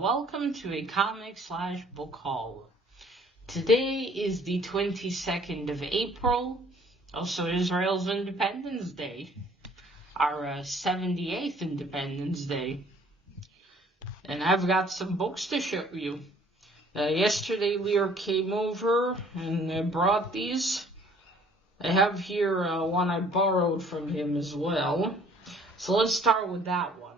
welcome to a comic/book haul. Today is the 22nd of April, also Israel's Independence Day, our 78th Independence Day. And I've got some books to show you. Yesterday Lear came over and brought these. I have here one I borrowed from him as well. So let's start with that one.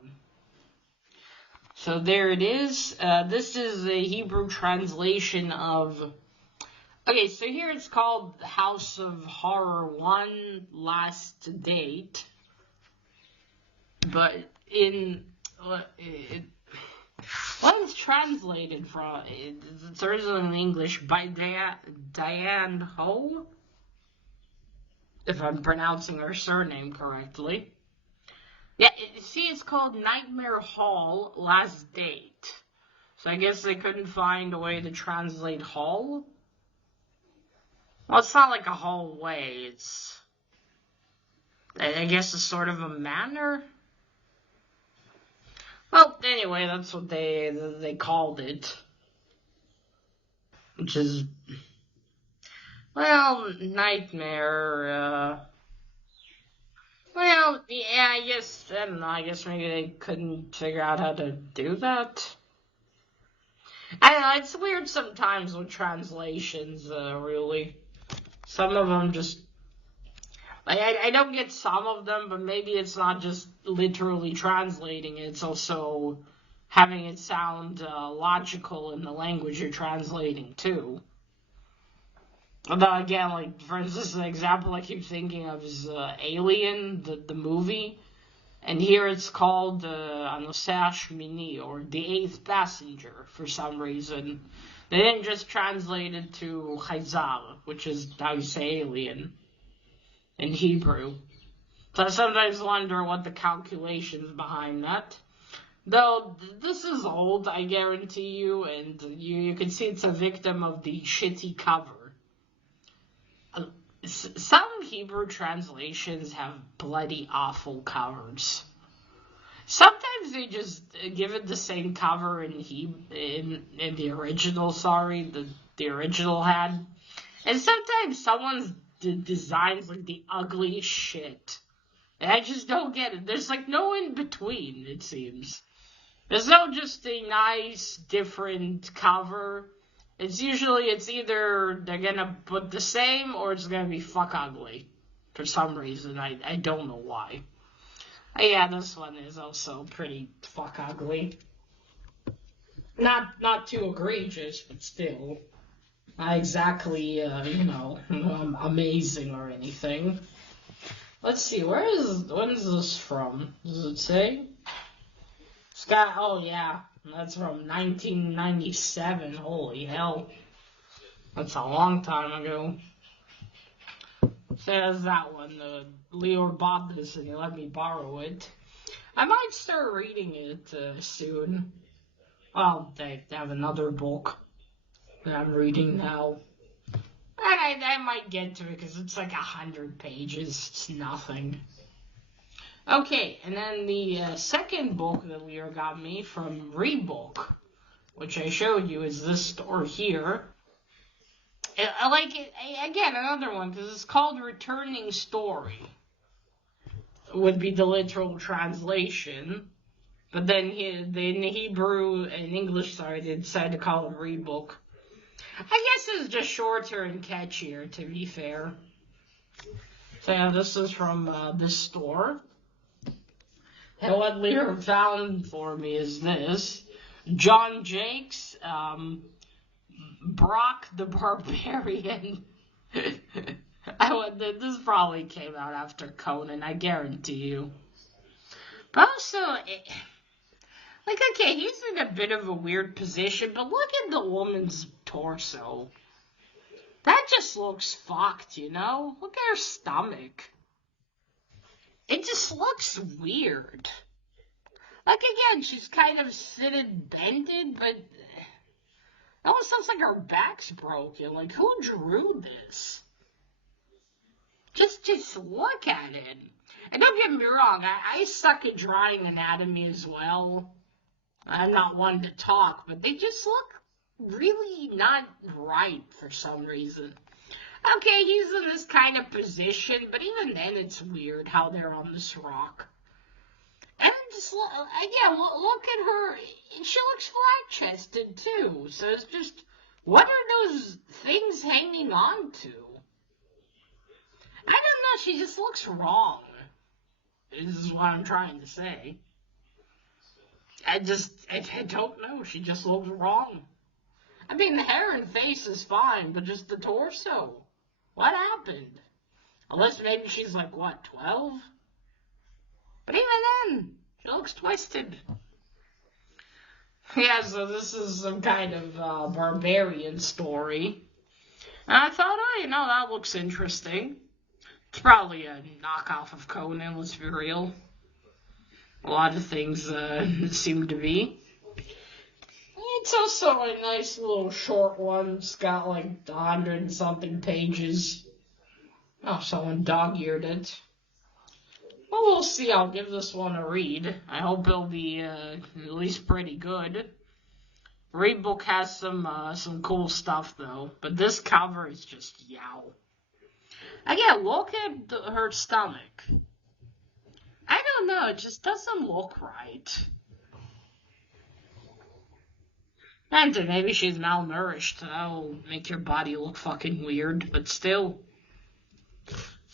So there it is. This is a Hebrew translation of... Okay, so here it's called House of Horror 1 Last Date. But in... what it's translated from... It's originally in English by Diane Ho, if I'm pronouncing her surname correctly. Yeah, see, it's called Nightmare Hall Last Date. So I guess they couldn't find a way to translate hall. Well, it's not like a hallway. It's... I guess it's sort of a manor. Well, anyway, that's what they called it. Which is... well, nightmare, well, yeah, I don't know, I guess maybe they couldn't figure out how to do that. I don't know, it's weird sometimes with translations, really. Some of them just, I don't get some of them, but maybe it's not just literally translating it, it's also having it sound logical in the language you're translating too. Although, again, like, for instance, the example I keep thinking of is Alien, the movie. And here it's called Anosea Shmini, or The Eighth Passenger, for some reason. They didn't just translate it to Chayzar, which is how you say alien in Hebrew. So I sometimes wonder what the calculations behind that. Though, this is old, I guarantee you, and you can see it's a victim of the shitty cover. Some Hebrew translations have bloody awful covers. Sometimes they just give it the same cover in the original, the original had. And sometimes someone's designs like the ugliest shit. And I just don't get it. There's like no in between, it seems. There's no just a nice, different cover. It's either they're gonna put the same or it's gonna be fuck ugly. For some reason, I don't know why. Yeah, this one is also pretty fuck ugly. Not too egregious, but still. Not exactly, amazing or anything. Let's see, when is this from? Does it say? Oh yeah. That's from 1997. Holy hell. That's a long time ago. So there's that one. Leor bought this and he let me borrow it. I might start reading it soon. Well, they have another book that I'm reading now. And I might get to it because it's like 100 pages. It's nothing. Okay, and then the second book that Lear got me from Reebok, which I showed you, is this store here. I like it, again, another one, because it's called Returning Story. Would be the literal translation. But then in Hebrew and English, they decided to call it Reebok. I guess it's just shorter and catchier, to be fair. So yeah, this is from this store. And what Lear found for me is this. John Jakes, Brock the Barbarian. This probably came out after Conan, I guarantee you. But also, okay, he's in a bit of a weird position, but look at the woman's torso. That just looks fucked, you know? Look at her stomach. It just looks weird. Like, again, she's kind of sitting bended, but it almost looks like her back's broken. Like, who drew this? Just look at it. And don't get me wrong, I suck at drawing anatomy as well. I'm not one to talk, but they just look really not right for some reason. Okay, he's in this kind of position, but even then it's weird how they're on this rock. And just, yeah, look at her. She looks flat-chested, too. So it's just, what are those things hanging on to? I don't know, she just looks wrong. This is what I'm trying to say. I don't know. She just looks wrong. I mean, the hair and face is fine, but just the torso. What happened? Unless maybe she's like, what, 12? But even then, she looks twisted. Yeah, so this is some kind of barbarian story. And I thought, oh, that looks interesting. It's probably a knockoff of Conan, let's be real. A lot of things seem to be. It's also a nice little short one. It's got like 100 and something pages. Oh, someone dog-eared it. Well, we'll see. I'll give this one a read. I hope it'll be at least pretty good. Read book has some cool stuff though, but this cover is just yow. Again, look at her stomach. I don't know, it just doesn't look right. And maybe she's malnourished. That'll make your body look fucking weird, but still.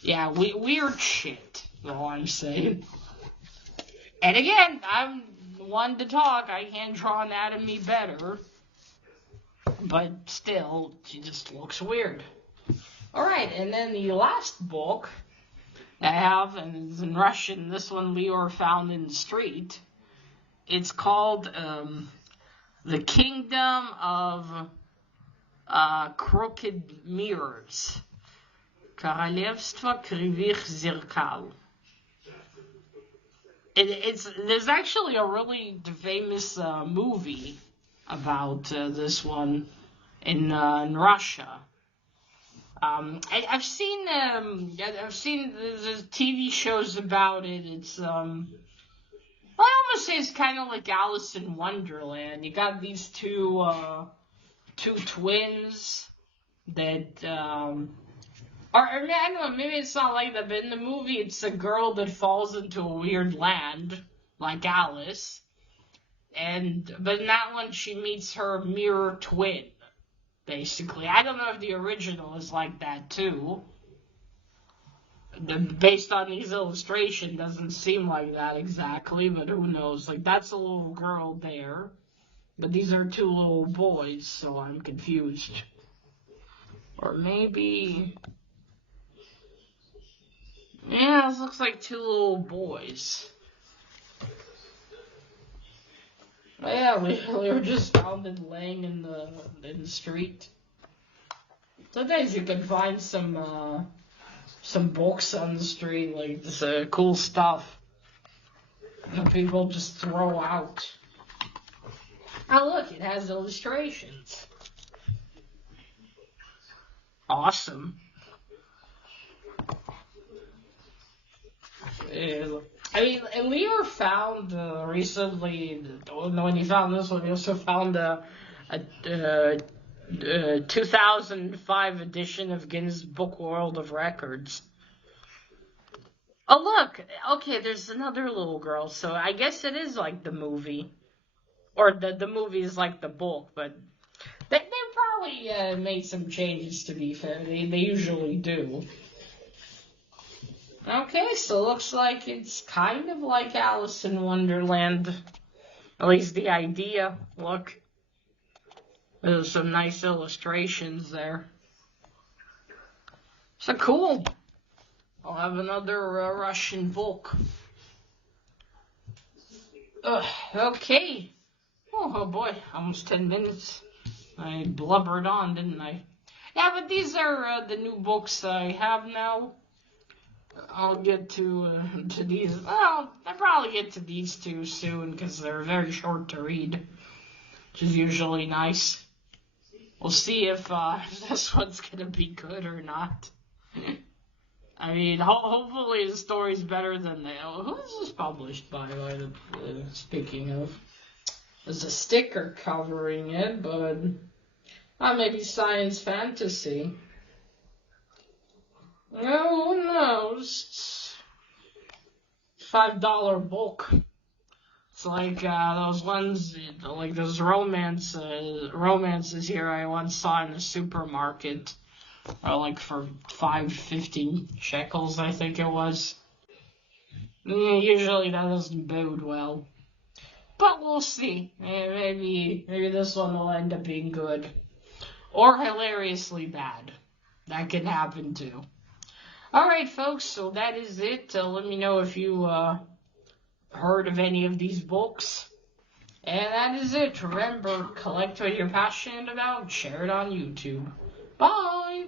Yeah, weird shit, is all I'm saying. And again, I'm one to talk. I can draw anatomy better. But still, she just looks weird. Alright, and then the last book I have, and it's in Russian, this one Lior found in the street. It's called The Kingdom of Crooked Mirrors. Королевство Кривых Зеркал. There's actually a really famous movie about this one in Russia. I've seen the TV shows about it. It's I almost say it's kind of like Alice in Wonderland. You got these two twins that or I don't know, maybe it's not like that, but in the movie it's a girl that falls into a weird land, like Alice. But in that one she meets her mirror twin, basically. I don't know if the original is like that too. Based on these illustrations, doesn't seem like that exactly, but who knows? Like, that's a little girl there, but these are two little boys, so I'm confused. Or maybe... Yeah, this looks like two little boys. Oh, yeah, we were just found and laying in the street. Sometimes you can find some books on the street, like this cool stuff that people just throw out. Oh, look, it has illustrations. Awesome. I mean, and Lior found recently, when he found this one, he also found a 2005 edition of Guinness Book World of Records. Oh, look! Okay, there's another little girl, so I guess it is like the movie. Or the movie is like the book, but they probably made some changes, to be fair. They usually do. Okay, so looks like it's kind of like Alice in Wonderland. At least the idea. Look. There's some nice illustrations there. So cool. I'll have another Russian book. Okay. Oh boy, almost 10 minutes. I blubbered on, didn't I? Yeah, but these are the new books I have now. I'll get to these. Well, I'll probably get to these two soon because they're very short to read, which is usually nice. We'll see if this one's gonna be good or not. I mean, hopefully the story's better than the. Who is this published by? Speaking of, There's a sticker covering it, but maybe science fantasy. No, who knows? $5 book. It's like those ones, like those romances here I once saw in the supermarket, like for 15 shekels, I think it was. Usually that doesn't bode well. But we'll see. Maybe this one will end up being good. Or hilariously bad. That can happen too. Alright, folks, so that is it. Let me know if you heard of any of these books. And that is it. Remember, collect what you're passionate about. Share it on YouTube. Bye!